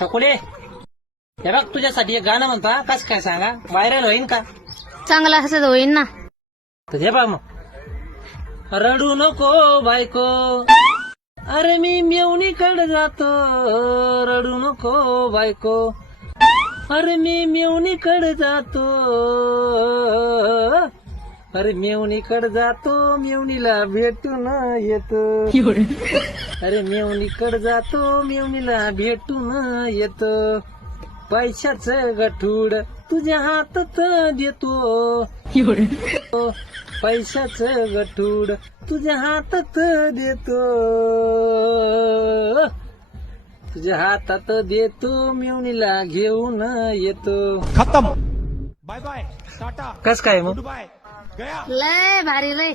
छकुले हे बघ तुझ्यासाठी एक गाणं म्हणता. कस काय सांगा? व्हायरल होईन का? चांगला हसत होईन ना. तर हे बघ मग. रडू नको बायको. अरे मी मेवणीकडे जातो. रडू नको बायको. अरे मी मेवणीकडे जातो. अरे मेवणीकडे जातो मेवणीला भेटून येतो. अरे मेवणीकडे जातो मेवणीला भेटून येतो. पैशाच गठूड तुझ्या हातात देतो. पैशाच गठूड तुझ्या हातात देतो. तुझ्या हातात देतो मिवणीला घेऊन येतो. खत्म. Bye bye tata. कस काय मग? बाय. લે ભારી લે